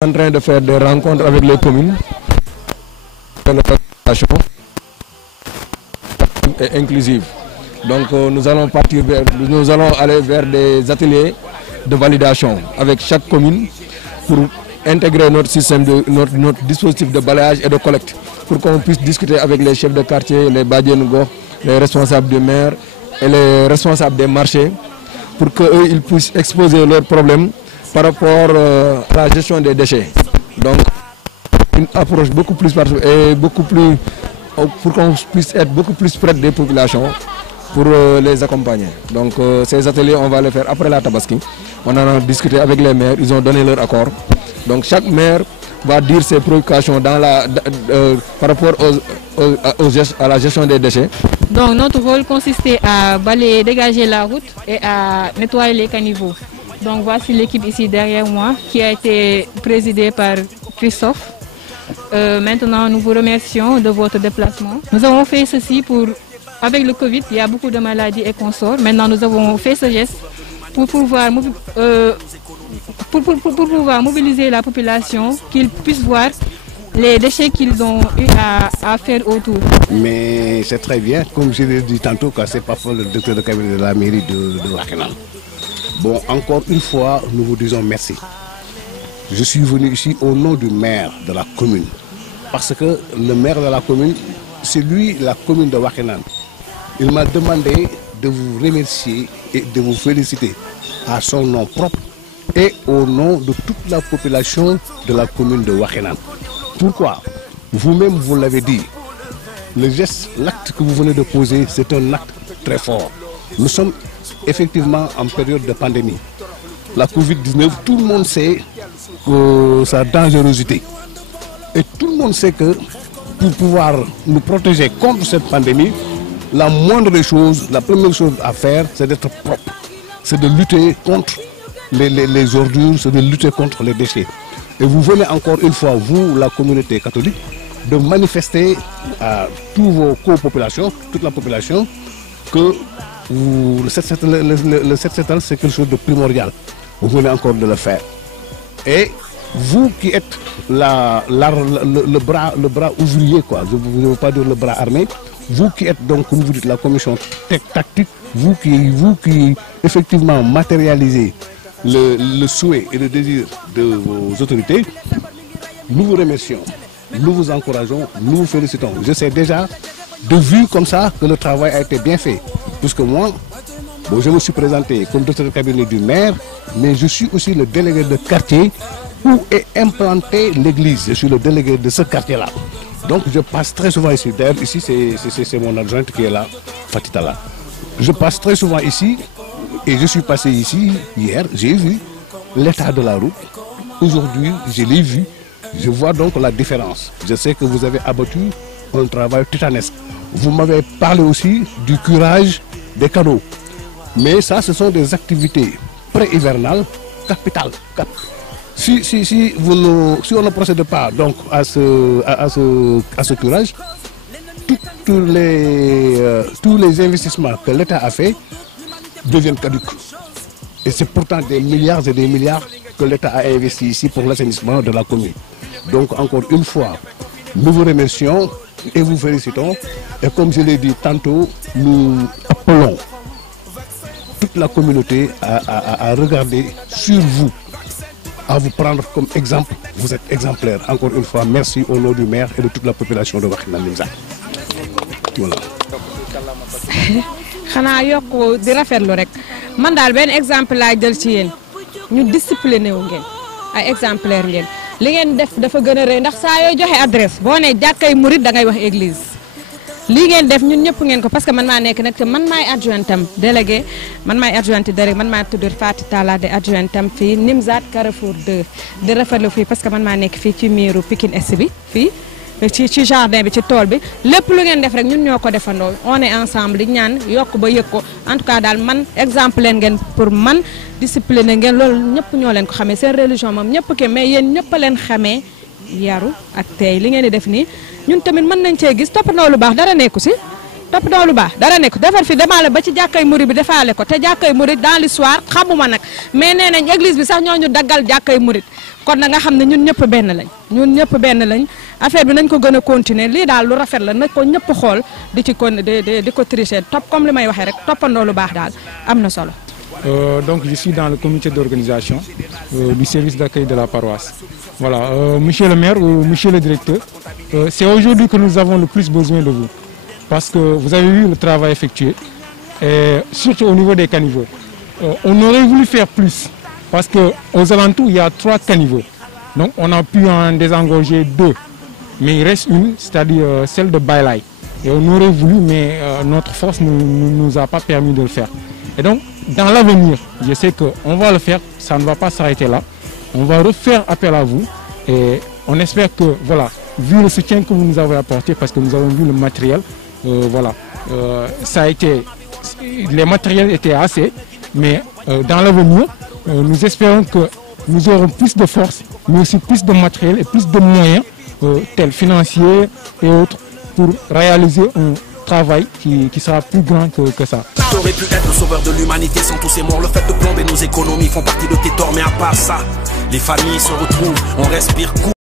En train de faire des rencontres avec les communes et inclusive. Donc nous allons aller vers des ateliers de validation avec chaque commune pour intégrer notre système notre dispositif de balayage et de collecte pour qu'on puisse discuter avec les chefs de quartier, les badienougo, les responsables du maire et les responsables des marchés pour qu'eux ils puissent exposer leurs problèmes par rapport à la gestion des déchets. Donc une approche beaucoup plus et beaucoup plus pour qu'on puisse être beaucoup plus près des populations pour les accompagner. Donc ces ateliers on va les faire après la Tabaski. On en a discuté avec les maires, ils ont donné leur accord. Donc chaque maire va dire ses préoccupations dans par rapport à la gestion des déchets. Donc notre rôle consistait à balayer, dégager la route et à nettoyer les caniveaux. Donc voici l'équipe ici derrière moi qui a été présidée par Christophe. Maintenant nous vous remercions de votre déplacement. Nous avons fait ceci avec le Covid, il y a beaucoup de maladies et consorts. Maintenant nous avons fait ce geste pour pouvoir mobiliser la population, qu'ils puissent voir les déchets qu'ils ont eu à faire autour. Mais c'est très bien, comme je l'ai dit tantôt, que c'est parfois le directeur de cabinet de la mairie de Wakhinane. Bon, encore une fois, nous vous disons merci. Je suis venu ici au nom du maire de la commune. Parce que le maire de la commune, c'est lui, la commune de Wakhinane. Il m'a demandé de vous remercier et de vous féliciter à son nom propre et au nom de toute la population de la commune de Wakhinane. Pourquoi? Vous-même, vous l'avez dit, le geste, l'acte que vous venez de poser, c'est un acte très fort. Nous sommes effectivement en période de pandémie. La Covid-19, tout le monde sait sa dangerosité. Et tout le monde sait que pour pouvoir nous protéger contre cette pandémie, la moindre chose, la première chose à faire, c'est d'être propre. C'est de lutter contre les ordures, c'est de lutter contre les déchets. Et vous venez encore une fois, vous, la communauté catholique, de manifester à toutes vos co-populations, toute la population, que le 7 c'est quelque chose de primordial. Vous venez encore de le faire. Et vous qui êtes le bras ouvrier, quoi, je ne veux pas dire le bras armé, vous qui êtes donc, comme vous dites, la commission tactique, vous qui effectivement matérialisez le souhait et le désir de vos autorités, nous vous remercions, nous vous encourageons, nous vous félicitons. Je sais déjà, de vue comme ça, que le travail a été bien fait. Puisque moi, bon, je me suis présenté comme directeur de cabinet du maire, mais je suis aussi le délégué de quartier où est implantée l'église. Je suis le délégué de ce quartier-là. Donc je passe très souvent ici. D'ailleurs, ici, c'est mon adjointe qui est là, Fatitala. Je passe très souvent ici. Et je suis passé ici hier, j'ai vu l'état de la route. Aujourd'hui, je l'ai vu. Je vois donc la différence. Je sais que vous avez abattu un travail titanesque. Vous m'avez parlé aussi du curage des canaux. Mais ça, ce sont des activités pré-hivernales capitales. Si on ne procède pas donc à ce curage, tous les investissements que l'État a fait deviennent caducs. Et c'est pourtant des milliards et des milliards que l'État a investi ici pour l'assainissement de la commune. Donc encore une fois, nous vous remercions et vous félicitons. Et comme je l'ai dit tantôt, nous appelons toute la communauté à regarder sur vous, à vous prendre comme exemple. Vous êtes exemplaire. Encore une fois, merci au nom du maire et de toute la population de Wakhinane Nimzatt. Voilà. xanaa yokk di rafetlu rek man daal benn exemple laa jël ci yéen ñu discipliné wu ngeen ay exemplaire ngeen li ngeen def dafa gën a rëy ndax saa yoo joxe adresse boo ne jàkkay murit da ngay wax église lii ngeen def ñun ñëpp ngeen ko parce que man maa nekk nag te man maay adjointam délégué man maay adjointe délégué man maa tudd Fatou Talla de adjointam fii Nimzatt Carrefour 2 di rafetlu fii parce que man maa nekk fii ci miiru Pikine Est bi fii ci jardin bi ci tool bi lépp lu ngeen def rek ñun ñoo ko defandoo on est ensemble di ñaan yokk ba yëg ko en tout cas daal man exemple leen ngeen pour man discipline ngeen loolu ñëpp ñoo leen ko xamee seen religion moom ñëpp ke mais yéen ñëpp a leen xamee yaru ak tey li ngeen di def nii ñun tamit mën nañ cee gis toppandoo lu baax dara nekku si toppatoo lu baax dara nekk defar fi demaale ba ci jàkkay murid bi defaale ko te jàkkay murid dans l'histoire xamuma nag mais nee nañ église bi sax ñooñu daggal jàkkay murid kon na nga xam ne ñun ñëpp benn lañ affaire bi nañ ko gën a continuer lii daal lu rafet la nañ ko ñëpp xool di ci kon di ko tricher topp comme li may waxee rek toppandoo lu baax daal am na solo. Donc je suis dans le comité d'organisation du service d'accueil de la paroisse. Voilà, monsieur le maire ou monsieur le directeur, c'est aujourd'hui que nous avons le plus besoin de vous. Parce que vous avez vu le travail effectué, et surtout au niveau des caniveaux. On aurait voulu faire plus, parce qu'aux alentours, il y a 3 caniveaux. Donc on a pu en désengorger 2, mais il reste une, c'est-à-dire celle de Bailay. Et on aurait voulu, mais notre force ne nous a pas permis de le faire. Et donc, dans l'avenir, je sais qu'on va le faire, ça ne va pas s'arrêter là. On va refaire appel à vous et on espère que, voilà, vu le soutien que vous nous avez apporté, parce que nous avons vu le matériel, voilà, ça a été, les matériels étaient assez, mais dans l'avenir, nous espérons que nous aurons plus de force, mais aussi plus de matériel et plus de moyens, tels financiers et autres, pour réaliser un travail qui sera plus grand que ça. T'aurais pu être le sauveur de l'humanité sans tous ces morts. Le fait de plomber nos économies font partie de tes torts, mais à part ça, les familles se retrouvent, on respire court.